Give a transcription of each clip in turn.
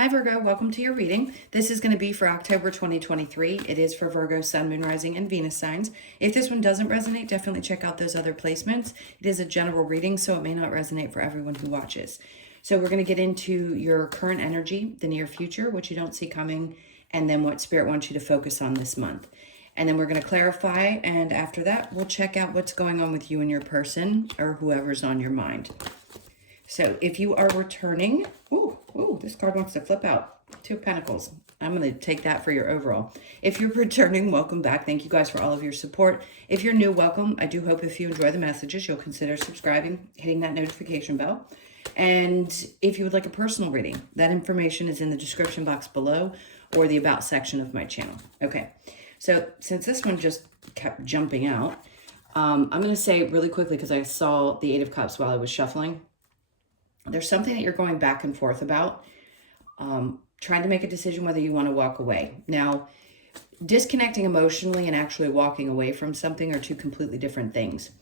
Hi Virgo, welcome to your reading. This is going to be for October 2023. It is for Virgo, Sun, Moon, Rising, and Venus signs. If this one doesn't resonate, definitely check out those other placements. It is a general reading, so it may not resonate for everyone who watches. So we're going to get into your current energy, the near future, what you don't see coming, and then what Spirit wants you to focus on this month. And then we're going to clarify, and after that, we'll check out what's going on with you and your person or whoever's on your mind. So if you are returning, this card wants to flip out. Two of Pentacles. I'm going to take that for your overall. If you're returning, welcome back. Thank you guys for all of your support. If you're new, welcome. I do hope if you enjoy the messages, you'll consider subscribing, hitting that notification bell. And if you would like a personal reading, that information is in the description box below or the About section of my channel. Okay, so since this one just kept jumping out, I'm going to say really quickly, because I saw the Eight of Cups while I was shuffling. There's something that you're going back and forth about, trying to make a decision whether you want to walk away. Now, disconnecting emotionally and actually walking away from something are two completely different things.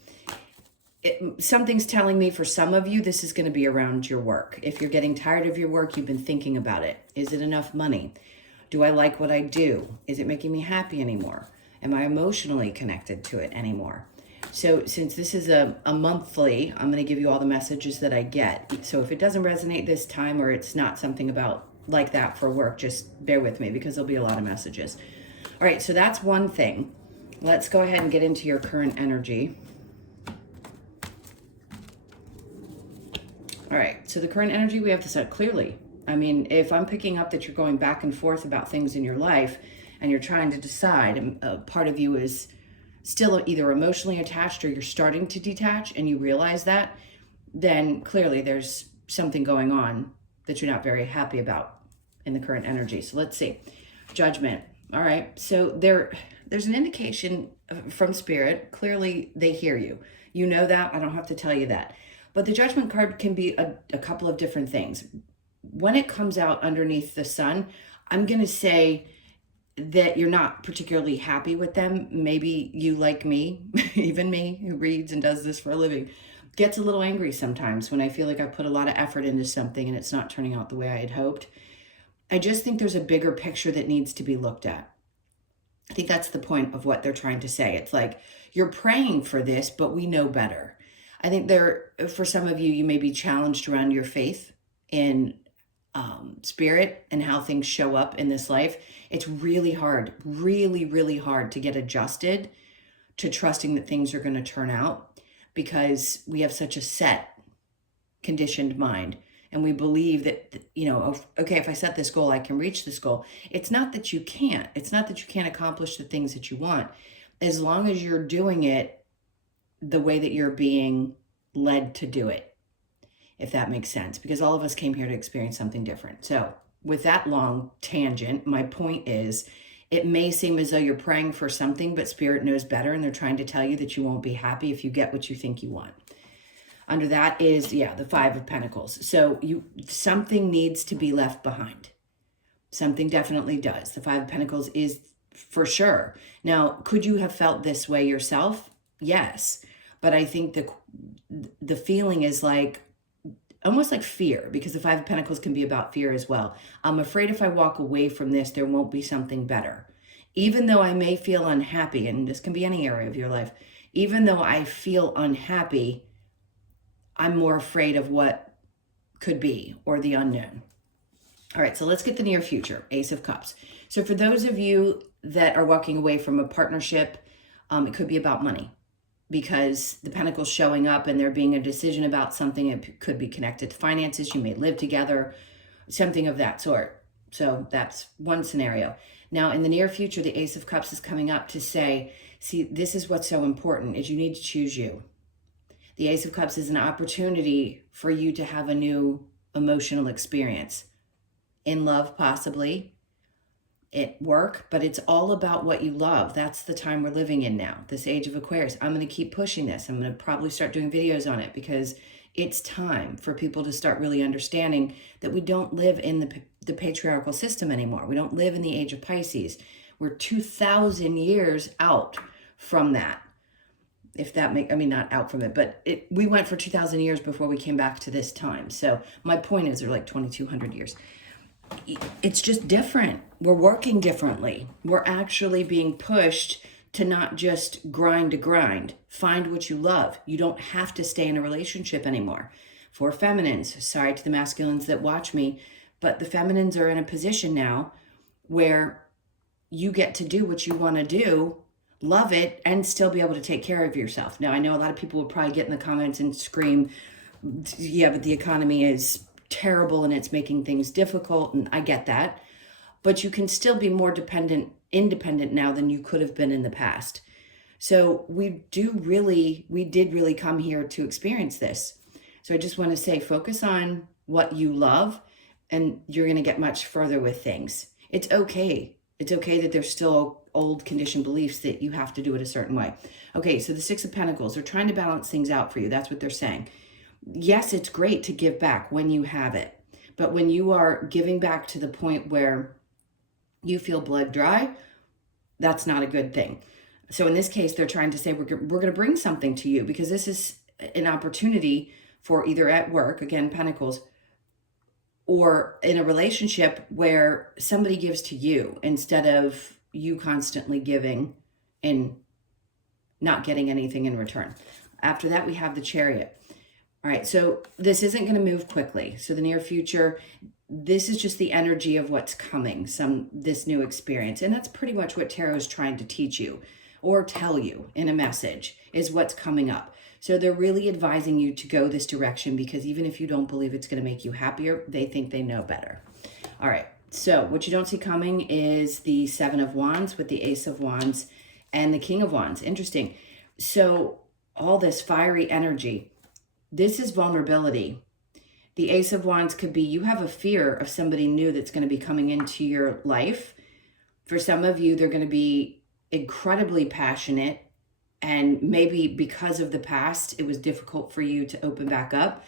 Something's telling me for some of you, this is going to be around your work. If you're getting tired of your work, you've been thinking about it. Is it enough money? Do I like what I do? Is it making me happy anymore? Am I emotionally connected to it anymore? So since this is a monthly, I'm going to give you all the messages that I get. So if it doesn't resonate this time, or it's not something about like that for work, just bear with me, because there'll be a lot of messages. All right, so that's one thing. Let's go ahead and get into your current energy. All right, so the current energy, we have to set clearly. I mean, if I'm picking up that you're going back and forth about things in your life and you're trying to decide, and a part of you is still either emotionally attached or you're starting to detach and you realize that, then clearly there's something going on that you're not very happy about in the current energy. So let's see. Judgment. All right. So there's an indication from Spirit. Clearly they hear you. You know that. I don't have to tell you that. But the Judgment card can be a couple of different things. When it comes out underneath the sun, I'm going to say that you're not particularly happy with them. Maybe you, like me, even me who reads and does this for a living, gets a little angry sometimes when I feel like I put a lot of effort into something and it's not turning out the way I had hoped. I just think there's a bigger picture that needs to be looked at. I think that's the point of what they're trying to say. It's like, you're praying for this, but we know better. I think for some of you, you may be challenged around your faith in Spirit and how things show up in this life. It's really hard, really, really hard to get adjusted to trusting that things are going to turn out, because we have such a set, conditioned mind. And we believe that, okay, if I set this goal, I can reach this goal. It's not that you can't. It's not that you can't accomplish the things that you want, as long as you're doing it the way that you're being led to do it, if that makes sense, because all of us came here to experience something different. So with that long tangent, my point is, it may seem as though you're praying for something, but Spirit knows better, and they're trying to tell you that you won't be happy if you get what you think you want. Under that is, the Five of Pentacles. So something needs to be left behind. Something definitely does. The Five of Pentacles is for sure. Now, could you have felt this way yourself? Yes. But I think the feeling is like, almost like fear, because the Five of Pentacles can be about fear as well. I'm afraid if I walk away from this, there won't be something better. Even though I may feel unhappy, and this can be any area of your life, even though I feel unhappy, I'm more afraid of what could be, or the unknown. All right, so let's get the near future, Ace of Cups. So for those of you that are walking away from a partnership, it could be about money, because the Pentacles showing up and there being a decision about something. It could be connected to finances. You may live together, something of that sort. So that's one scenario. Now, in the near future, the Ace of Cups is coming up to say, see, this is what's so important, is you need to choose you. The Ace of Cups is an opportunity for you to have a new emotional experience. In love, possibly. At work, but it's all about what you love. That's the time we're living in now, this age of Aquarius. I'm going to keep pushing this. I'm going to probably start doing videos on it, because it's time for people to start really understanding that we don't live in the patriarchal system anymore. We don't live in the age of Pisces. We're 2,000 years out from that. If that not out from it, but we went for 2,000 years before we came back to this time. So my point is, they're like 2,200 years. it's just different. We're working differently. We're actually being pushed to not just grind to grind. Find what you love. You don't have to stay in a relationship anymore. For feminines, sorry to the masculines that watch me, but the feminines are in a position now where you get to do what you want to do, love it, and still be able to take care of yourself. Now, I know a lot of people will probably get in the comments and scream, yeah, but the economy is terrible and it's making things difficult, and I get that. But you can still be more independent now than you could have been in the past. So we did really come here to experience this. So I just want to say, focus on what you love, and you're going to get much further with things. It's okay. It's okay that there's still old conditioned beliefs that you have to do it a certain way. Okay, so the Six of Pentacles, they're trying to balance things out for you. That's what they're saying. Yes, it's great to give back when you have it. But when you are giving back to the point where you feel blood dry, that's not a good thing. So in this case, they're trying to say, we're going to bring something to you, because this is an opportunity for either at work, again, Pentacles, or in a relationship where somebody gives to you instead of you constantly giving and not getting anything in return. After that, we have the Chariot. All right, so this isn't going to move quickly. So the near future, this is just the energy of what's coming, this new experience. And that's pretty much what tarot is trying to teach you or tell you in a message, is what's coming up. So they're really advising you to go this direction, because even if you don't believe it's going to make you happier, they think they know better. All right, so what you don't see coming is the Seven of Wands with the Ace of Wands and the King of Wands. Interesting. So all this fiery energy, this is vulnerability. The Ace of Wands could be you have a fear of somebody new that's going to be coming into your life. For some of you, they're going to be incredibly passionate, and maybe because of the past, it was difficult for you to open back up.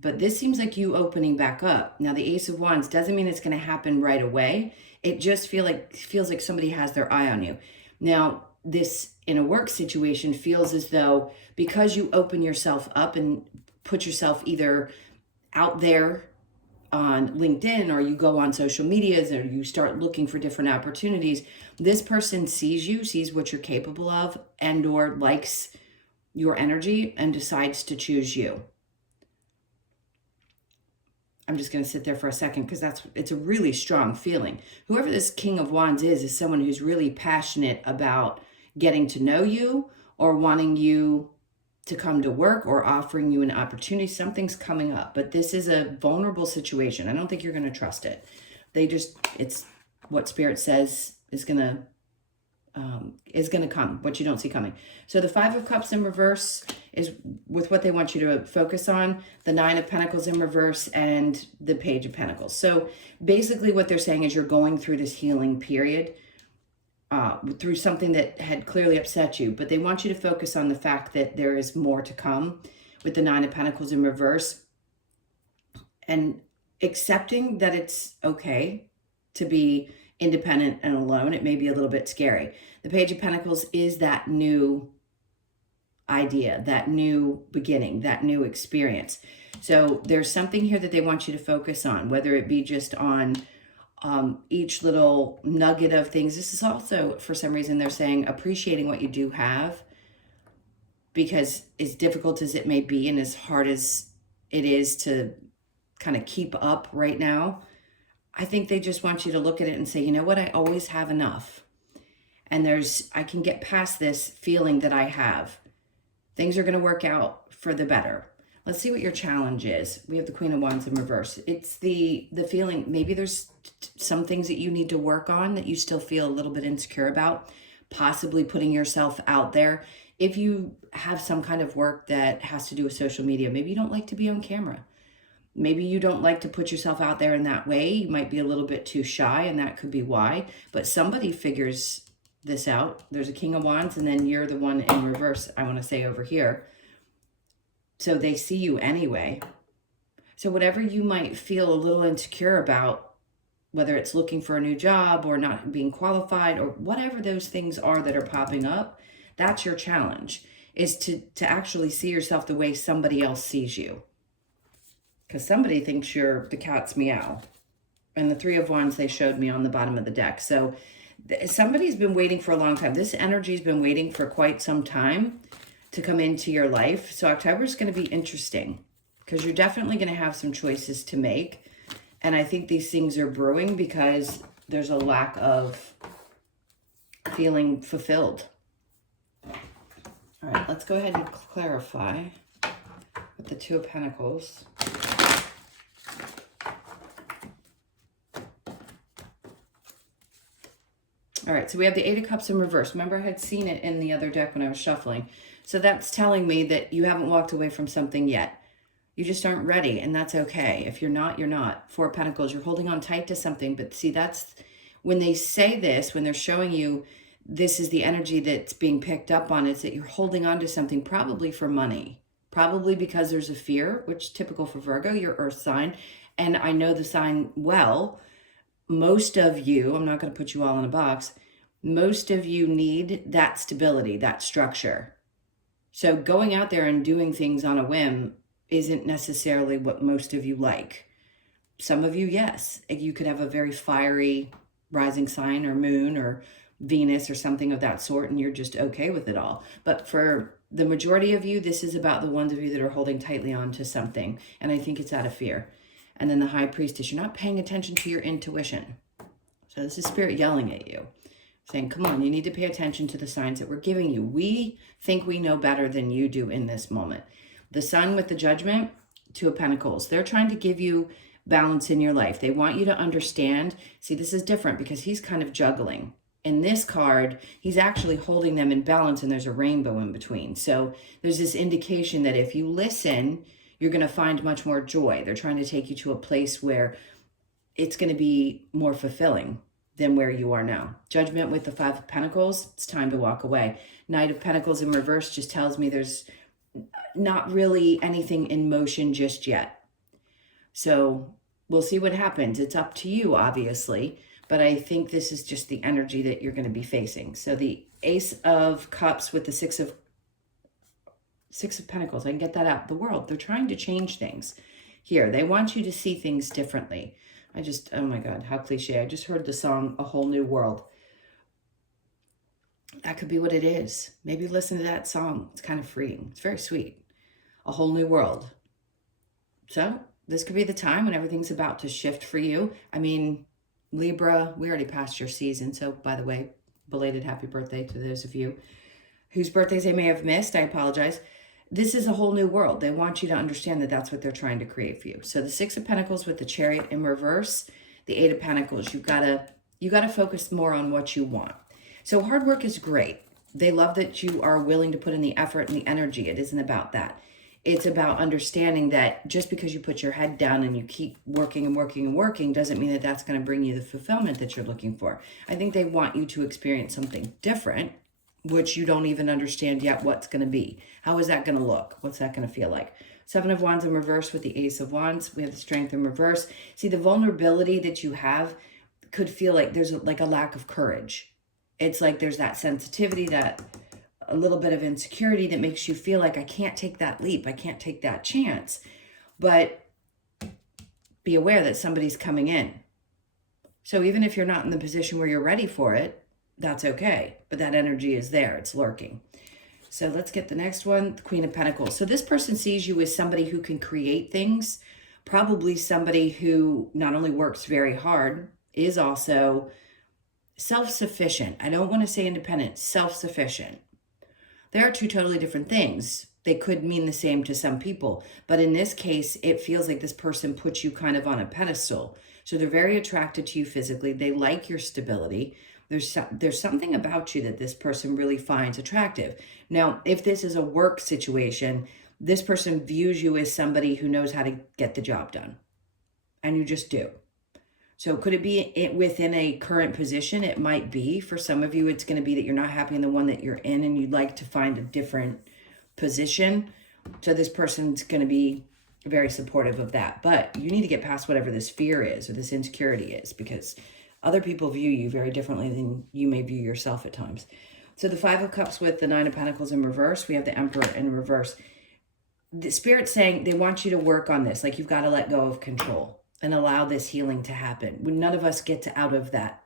But this seems like you opening back up. Now, the Ace of Wands doesn't mean it's going to happen right away. It just feels like somebody has their eye on you. Now, this in a work situation feels as though because you open yourself up and put yourself either out there on LinkedIn, or you go on social medias, or you start looking for different opportunities, this person sees you, sees what you're capable of, and or likes your energy and decides to choose you. I'm just going to sit there for a second, because it's a really strong feeling. Whoever this King of Wands is someone who's really passionate about getting to know you, or wanting you to come to work, or offering you an opportunity. Something's coming up, but this is a vulnerable situation. I don't think you're going to trust it. It's what Spirit says is going to come, what you don't see coming. So the Five of Cups in reverse is with what they want you to focus on, the Nine of Pentacles in reverse, and the Page of Pentacles. So basically what they're saying is you're going through this healing period, through something that had clearly upset you, but they want you to focus on the fact that there is more to come with the Nine of Pentacles in reverse, and accepting that it's okay to be independent and alone. It may be a little bit scary. The Page of Pentacles is that new idea, that new beginning, that new experience. So there's something here that they want you to focus on, whether it be just on each little nugget of things. This is also, for some reason, they're saying appreciating what you do have, because as difficult as it may be and as hard as it is to kind of keep up right now, I think they just want you to look at it and say, you know what, I always have enough. And I can get past this feeling that I have. Things are going to work out for the better. Let's see what your challenge is. We have the Queen of Wands in reverse. It's the feeling, maybe there's some things that you need to work on that you still feel a little bit insecure about, possibly putting yourself out there. If you have some kind of work that has to do with social media, maybe you don't like to be on camera. Maybe you don't like to put yourself out there in that way. You might be a little bit too shy, and that could be why. But somebody figures this out. There's a King of Wands, and then you're the one in reverse, I want to say, over here. So they see you anyway. So whatever you might feel a little insecure about, whether it's looking for a new job or not being qualified, or whatever those things are that are popping up, that's your challenge, is to actually see yourself the way somebody else sees you. Because somebody thinks you're the cat's meow. And the Three of Wands they showed me on the bottom of the deck. So somebody's been waiting for a long time. This energy's been waiting for quite some time to come into your life. So October is going to be interesting because you're definitely going to have some choices to make. And I think these things are brewing because there's a lack of feeling fulfilled. All right, let's go ahead and clarify with the Two of Pentacles. All right, so we have the Eight of Cups in reverse. Remember, I had seen it in the other deck when I was shuffling. So that's telling me that you haven't walked away from something yet. You just aren't ready, and that's okay. If you're not, you're not. Four of Pentacles, you're holding on tight to something. But see, that's when they say this, when they're showing you this is the energy that's being picked up on, it's that you're holding on to something probably for money. Probably because there's a fear, which is typical for Virgo, your earth sign. And I know the sign well. Most of you, I'm not going to put you all in a box, most of you need that stability, that structure. So going out there and doing things on a whim isn't necessarily what most of you like. Some of you, yes. You could have a very fiery rising sign or moon or Venus or something of that sort, and you're just okay with it all. But for the majority of you, this is about the ones of you that are holding tightly on to something. And I think it's out of fear. And then the High Priestess, you're not paying attention to your intuition. So this is Spirit yelling at you, saying, come on, you need to pay attention to the signs that we're giving you. We think we know better than you do in this moment. The Sun with the Judgment, Two of Pentacles, they're trying to give you balance in your life. They want you to understand. See, this is different because he's kind of juggling. In this card, he's actually holding them in balance and there's a rainbow in between. So there's this indication that if you listen, you're going to find much more joy. They're trying to take you to a place where it's going to be more fulfilling than where you are now. Judgment with the Five of Pentacles, it's time to walk away. Knight of Pentacles in reverse just tells me there's not really anything in motion just yet. So we'll see what happens. It's up to you, obviously, but I think this is just the energy that you're going to be facing. So the Ace of Cups with the Six of Pentacles, I can get that out. The world, they're trying to change things here. They want you to see things differently. Oh my God, how cliche. I just heard the song, A Whole New World. That could be what it is. Maybe listen to that song. It's kind of freeing. It's very sweet. A Whole New World. So this could be the time when everything's about to shift for you. I mean, Libra, we already passed your season. So by the way, belated happy birthday to those of you whose birthdays I may have missed. I apologize. This is a whole new world. They want you to understand that that's what they're trying to create for you. So the Six of Pentacles with the Chariot in reverse, the Eight of Pentacles, you gotta focus more on what you want. So hard work is great. They love that you are willing to put in the effort and the energy. It isn't about that. It's about understanding that just because you put your head down and you keep working and working and working doesn't mean that that's going to bring you the fulfillment that you're looking for. I think they want you to experience something different, which you don't even understand yet what's going to be. How is that going to look? What's that going to feel like? Seven of Wands in reverse with the Ace of Wands. We have the Strength in reverse. See, the vulnerability that you have could feel like there's like a lack of courage. It's like there's that sensitivity, that a little bit of insecurity that makes you feel like I can't take that leap. I can't take that chance. But be aware that somebody's coming in. So even if you're not in the position where you're ready for it, that's okay. But that energy is there. It's lurking. So let's get the next one, the Queen of Pentacles. So this person sees you as somebody who can create things, probably somebody who not only works very hard, is also self-sufficient. I don't want to say independent, self-sufficient. There are two totally different things. They could mean the same to some people, but in this case, it feels like this person puts you kind of on a pedestal. So they're very attracted to you physically. They like your stability. There's something about you that this person really finds attractive. Now, if this is a work situation, this person views you as somebody who knows how to get the job done. And you just do. So could it be within a current position? It might be. For some of you, it's going to be that you're not happy in the one that you're in and you'd like to find a different position. So this person's going to be very supportive of that. But you need to get past whatever this fear is or this insecurity is, because other people view you very differently than you may view yourself at times. So the Five of Cups with the Nine of Pentacles in reverse, we have the Emperor in reverse. The Spirit's saying they want you to work on this. Like you've got to let go of control. and allow this healing to happen. None of us get out of that.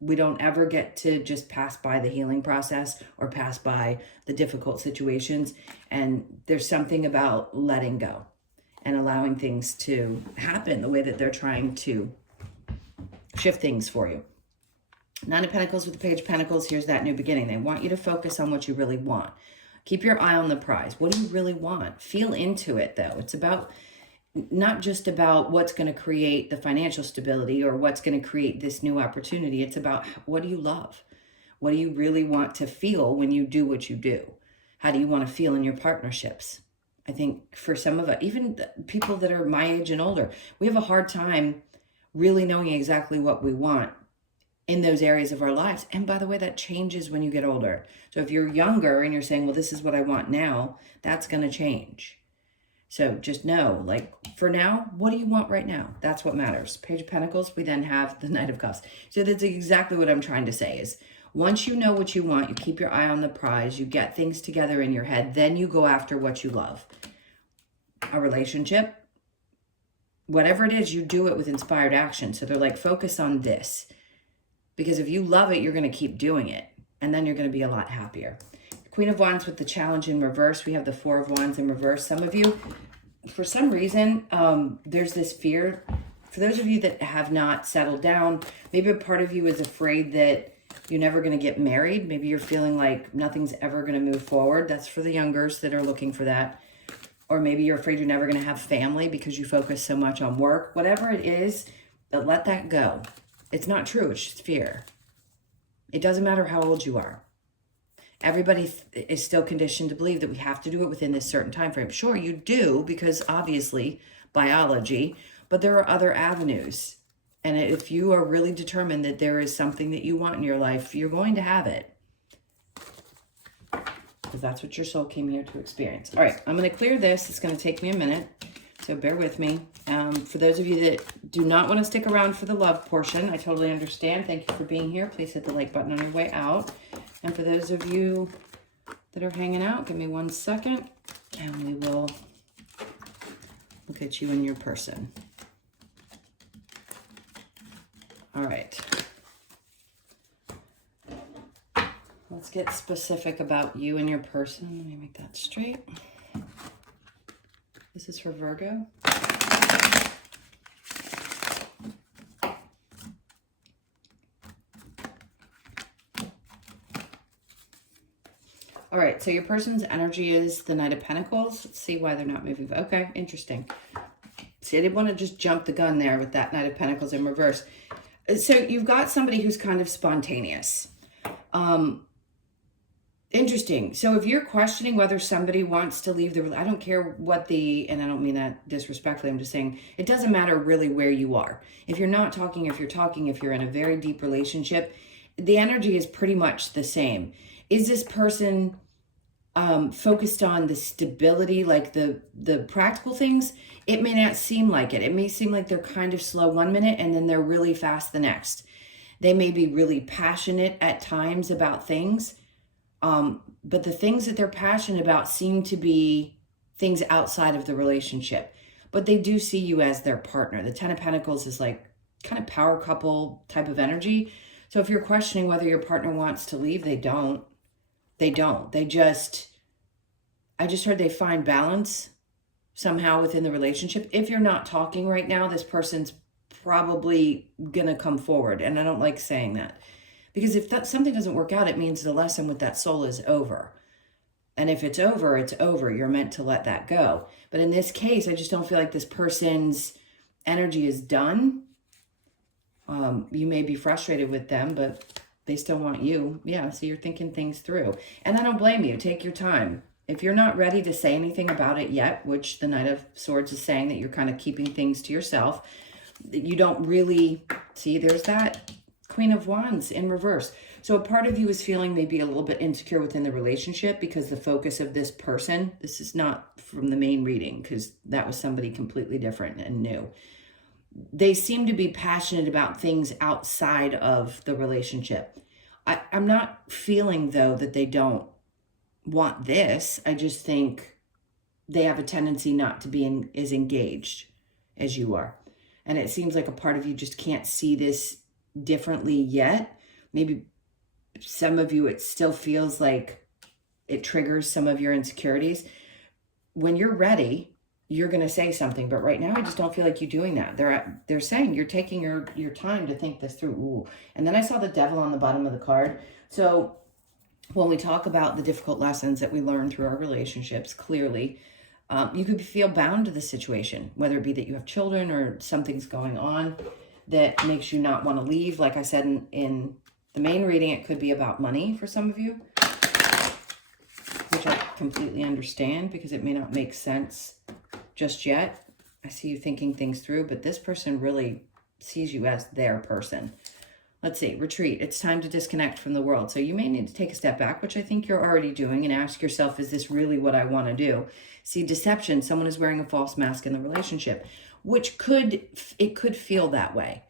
We don't ever get to just pass by the healing process or pass by the difficult situations. And there's something about letting go and allowing things to happen the way that they're trying to shift things for you. Nine of Pentacles with the Page of Pentacles. Here's that new beginning. They want you to focus on what you really want. Keep your eye on the prize. What do you really want? Feel into it, though. It's about not just about what's going to create the financial stability or what's going to create this new opportunity. It's about, what do you love? What do you really want to feel when you do what you do? How do you want to feel in your partnerships? I think for some of us, even people that are my age and older, we have a hard time really knowing exactly what we want in those areas of our lives. And by the way, that changes when you get older. So if you're younger and you're saying, well, this is what I want now, that's going to change. So just know, like, for now, what do you want right now? That's what matters. Page of Pentacles, we then have the Knight of Cups. So that's exactly what I'm trying to say is, once you know what you want, you keep your eye on the prize, you get things together in your head, then you go after what you love. A relationship, whatever it is, you do it with inspired action. So they're like, focus on this. Because if you love it, you're going to keep doing it. And then you're going to be a lot happier. Queen of Wands with the challenge in reverse. We have the Four of Wands in reverse. Some of you, for some reason, there's this fear. For those of you that have not settled down, maybe a part of you is afraid that you're never going to get married. Maybe you're feeling like nothing's ever going to move forward. That's for the youngers that are looking for that. Or maybe you're afraid you're never going to have family because you focus so much on work. Whatever it is, but let that go. It's not true. It's just fear. It doesn't matter how old you are. Everybody is still conditioned to believe that we have to do it within this certain time frame. Sure, you do, because obviously biology, but there are other avenues. And if you are really determined that there is something that you want in your life, you're going to have it. Because that's what your soul came here to experience. All right, I'm going to clear this. It's going to take me a minute, so bear with me. For those of you that do not want to stick around for the love portion, I totally understand. Thank you for being here. Please hit the like button on your way out. And for those of you that are hanging out, give me 1 second, and we will look at you and your person. All right. Let's get specific about you and your person. Let me make that straight. This is for Virgo. All right, so your person's energy is the Knight of Pentacles. Let's see why they're not moving. Okay, interesting. See, I didn't want to just jump the gun there with that Knight of Pentacles in reverse. So you've got somebody who's kind of spontaneous. Interesting. So if you're questioning whether somebody wants to leave I don't care what and I don't mean that disrespectfully, I'm just saying it doesn't matter really where you are. If you're not talking, if you're talking, if you're in a very deep relationship, the energy is pretty much the same. Is this person focused on the stability, like the practical things? It may not seem like it. It may seem like they're kind of slow 1 minute and then they're really fast the next. They may be really passionate at times about things. But the things that they're passionate about seem to be things outside of the relationship. But they do see you as their partner. The Ten of Pentacles is like kind of power couple type of energy. So if you're questioning whether your partner wants to leave, they don't. They don't. I just heard they find balance somehow within the relationship. If you're not talking right now, this person's probably going to come forward. And I don't like saying that. Because if something doesn't work out, it means the lesson with that soul is over. And if it's over, it's over. You're meant to let that go. But in this case, I just don't feel like this person's energy is done. You may be frustrated with them, but they still want you. Yeah, so you're thinking things through. And I don't blame you. Take your time. If you're not ready to say anything about it yet, which the Knight of Swords is saying that you're kind of keeping things to yourself, you don't really see, there's that Queen of Wands in reverse. So a part of you is feeling maybe a little bit insecure within the relationship because the focus of this person, this is not from the main reading because that was somebody completely different and new. They seem to be passionate about things outside of the relationship. I'm not feeling, though, that they don't want this. I just think they have a tendency not to be as engaged as you are. And it seems like a part of you just can't see this differently yet. Maybe some of you, it still feels like it triggers some of your insecurities. When you're ready, you're going to say something. But right now, I just don't feel like you doing that. They're saying you're taking your time to think this through. Ooh. And then I saw the devil on the bottom of the card. So when we talk about the difficult lessons that we learn through our relationships, clearly, you could feel bound to the situation, whether it be that you have children or something's going on that makes you not want to leave. Like I said in the main reading, it could be about money for some of you, which I completely understand because it may not make sense just yet. I see you thinking things through, but this person really sees you as their person. Let's see, retreat. It's time to disconnect from the world. So you may need to take a step back, which I think you're already doing, and ask yourself, is this really what I want to do? See, deception, someone is wearing a false mask in the relationship, which it could feel that way.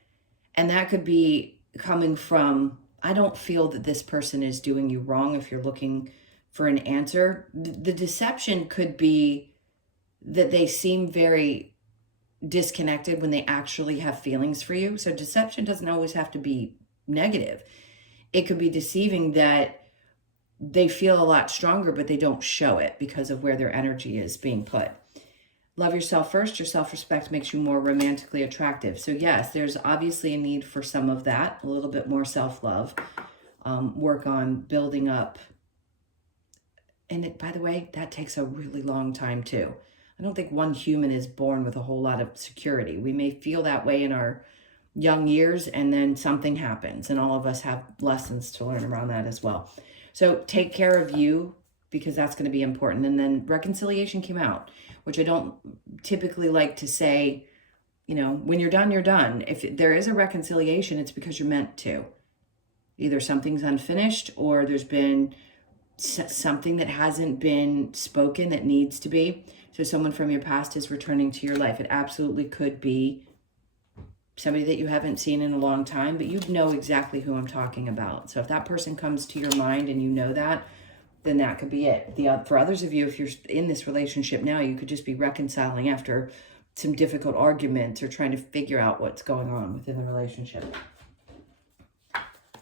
And that could be coming from, I don't feel that this person is doing you wrong if you're looking for an answer. The deception could be that they seem very disconnected when they actually have feelings for you. So deception doesn't always have to be negative. It could be deceiving that they feel a lot stronger, but they don't show it because of where their energy is being put. Love yourself first. Your self-respect makes you more romantically attractive. So yes, there's obviously a need for some of that, a little bit more self-love, work on building up. And by the way, that takes a really long time too. I don't think one human is born with a whole lot of security. We may feel that way in our young years, and then something happens, and all of us have lessons to learn around that as well. So take care of you, because that's going to be important. And then reconciliation came out, which I don't typically like to say, when you're done, you're done. If there is a reconciliation, it's because you're meant to. Either something's unfinished, or there's been something that hasn't been spoken that needs to be. So someone from your past is returning to your life. It absolutely could be somebody that you haven't seen in a long time, but you know exactly who I'm talking about. So if that person comes to your mind and you know that, then that could be it. For others of you, if you're in this relationship now, you could just be reconciling after some difficult arguments or trying to figure out what's going on within the relationship.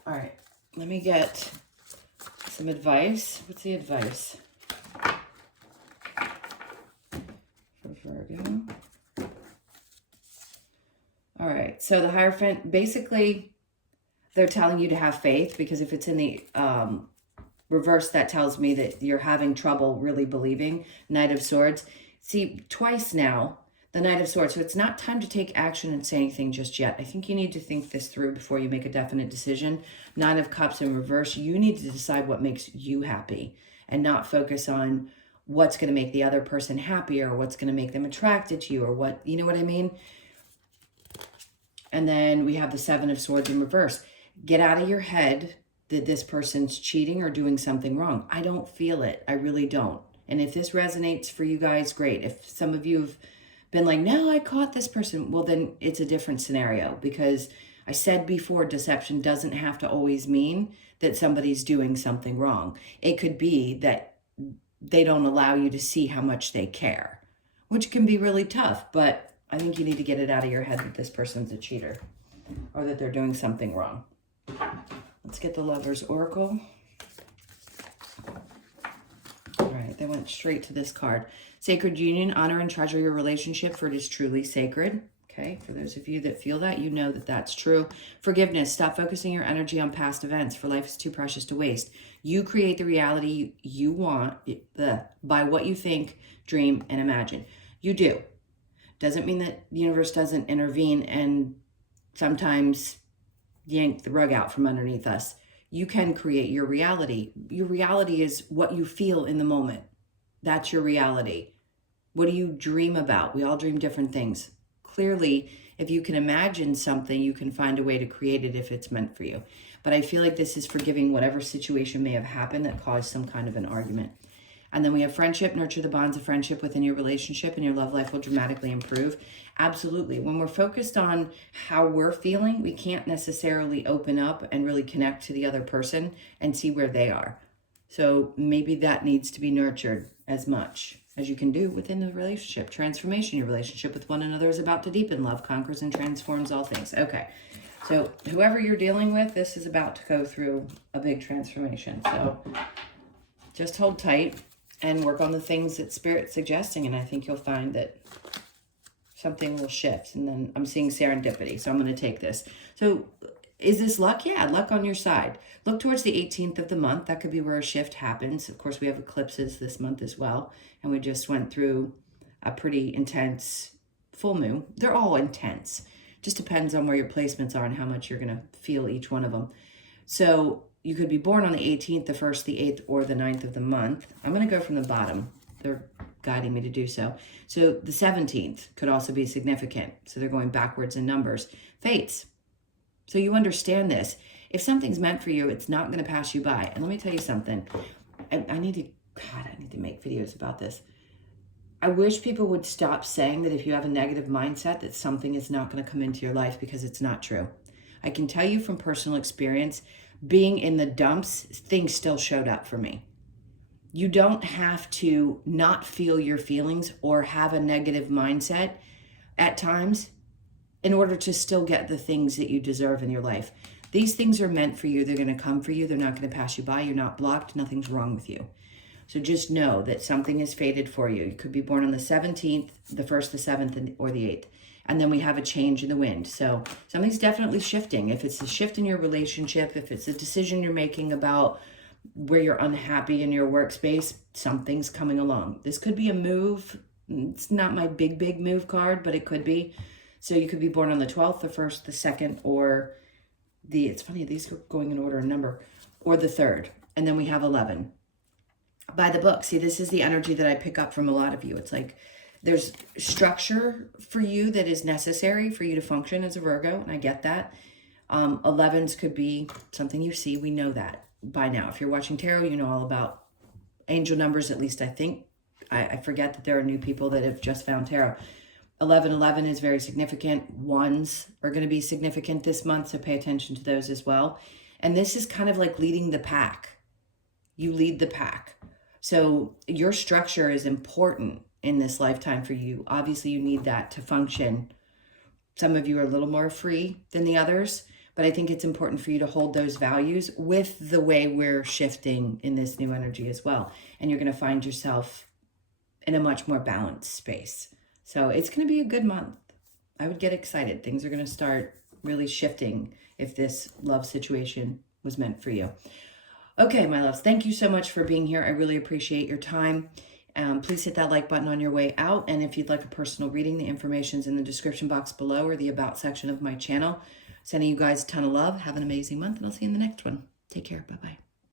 All right, let me get some advice. What's the advice for Virgo? All right, so the Hierophant, basically, they're telling you to have faith, because if it's in the reverse, that tells me that you're having trouble really believing. Knight of Swords. See, twice now, the Knight of Swords. So it's not time to take action and say anything just yet. I think you need to think this through before you make a definite decision. Nine of Cups in reverse. You need to decide what makes you happy and not focus on what's going to make the other person happy or what's going to make them attracted to you or what, you know what I mean? And then we have the Seven of Swords in reverse. Get out of your head that this person's cheating or doing something wrong. I don't feel it. I really don't. And if this resonates for you guys, great. If some of you have been like, no, I caught this person, well, then it's a different scenario, because I said before, deception doesn't have to always mean that somebody's doing something wrong. It could be that they don't allow you to see how much they care, which can be really tough. But I think you need to get it out of your head that this person's a cheater or that they're doing something wrong. Let's get the Lover's Oracle. All right, they went straight to this card. Sacred union, honor and treasure your relationship, for it is truly sacred. Okay, for those of you that feel that, you know that that's true. Forgiveness, stop focusing your energy on past events, for life is too precious to waste. You create the reality you want by what you think, dream, and imagine. You do. Doesn't mean that the universe doesn't intervene and sometimes yank the rug out from underneath us. You can create your reality. Your reality is what you feel in the moment. That's your reality. What do you dream about? We all dream different things. Clearly, if you can imagine something, you can find a way to create it if it's meant for you. But I feel like this is forgiving whatever situation may have happened that caused some kind of an argument. And then we have friendship. Nurture the bonds of friendship within your relationship, and your love life will dramatically improve. Absolutely. When we're focused on how we're feeling, we can't necessarily open up and really connect to the other person and see where they are. So maybe that needs to be nurtured as much. as you can do within the relationship. Transformation, your relationship with one another is about to deepen. Love conquers and transforms all things. Okay, so whoever you're dealing with, this is about to go through a big transformation. So just hold tight and work on the things that Spirit's suggesting, and I think you'll find that something will shift. And then I'm seeing serendipity, so I'm going to take this. So is this luck? Yeah, luck on your side. Look towards the 18th of the month. That could be where a shift happens. Of course, we have eclipses this month as well. And we just went through a pretty intense full moon. They're all intense. Just depends on where your placements are and how much you're going to feel each one of them. So you could be born on the 18th, the 1st, the 8th, or the 9th of the month. I'm going to go from the bottom. They're guiding me to do so. So the 17th could also be significant. So they're going backwards in numbers. Fates. So you understand this. If something's meant for you, it's not going to pass you by. And let me tell you something. I need to make videos about this. I wish people would stop saying that if you have a negative mindset that something is not going to come into your life, because it's not true. I can tell you from personal experience, being in the dumps, things still showed up for me. You don't have to not feel your feelings or have a negative mindset at times in order to still get the things that you deserve in your life. These things are meant for you. They're going to come for you. They're not going to pass you by. You're not blocked. Nothing's wrong with you. So just know that something is fated for you. You could be born on the 17th, the 1st, the 7th, or the 8th. And then we have a change in the wind. So something's definitely shifting. If it's a shift in your relationship, if it's a decision you're making about where you're unhappy in your workspace, something's coming along. This could be a move. It's not my big move card, but it could be. So you could be born on the 12th, the 1st, the 2nd, or it's funny, these are going in order of number, or the 3rd. And then we have 11. By the book. See, this is the energy that I pick up from a lot of you. It's like there's structure for you that is necessary for you to function as a Virgo, and I get that. 11s could be something you see. We know that by now. If you're watching tarot, you know all about angel numbers, at least I think. I forget that there are new people that have just found tarot. 1111 is very significant. Ones are going to be significant this month, so pay attention to those as well. And this is kind of like leading the pack. You lead the pack. So your structure is important in this lifetime for you. Obviously, you need that to function. Some of you are a little more free than the others, but I think it's important for you to hold those values with the way we're shifting in this new energy as well. And you're going to find yourself in a much more balanced space. So it's going to be a good month. I would get excited. Things are going to start really shifting if this love situation was meant for you. Okay, my loves, thank you so much for being here. I really appreciate your time. Please hit that like button on your way out. And if you'd like a personal reading, the information's in the description box below or the about section of my channel. Sending you guys a ton of love. Have an amazing month, and I'll see you in the next one. Take care. Bye-bye.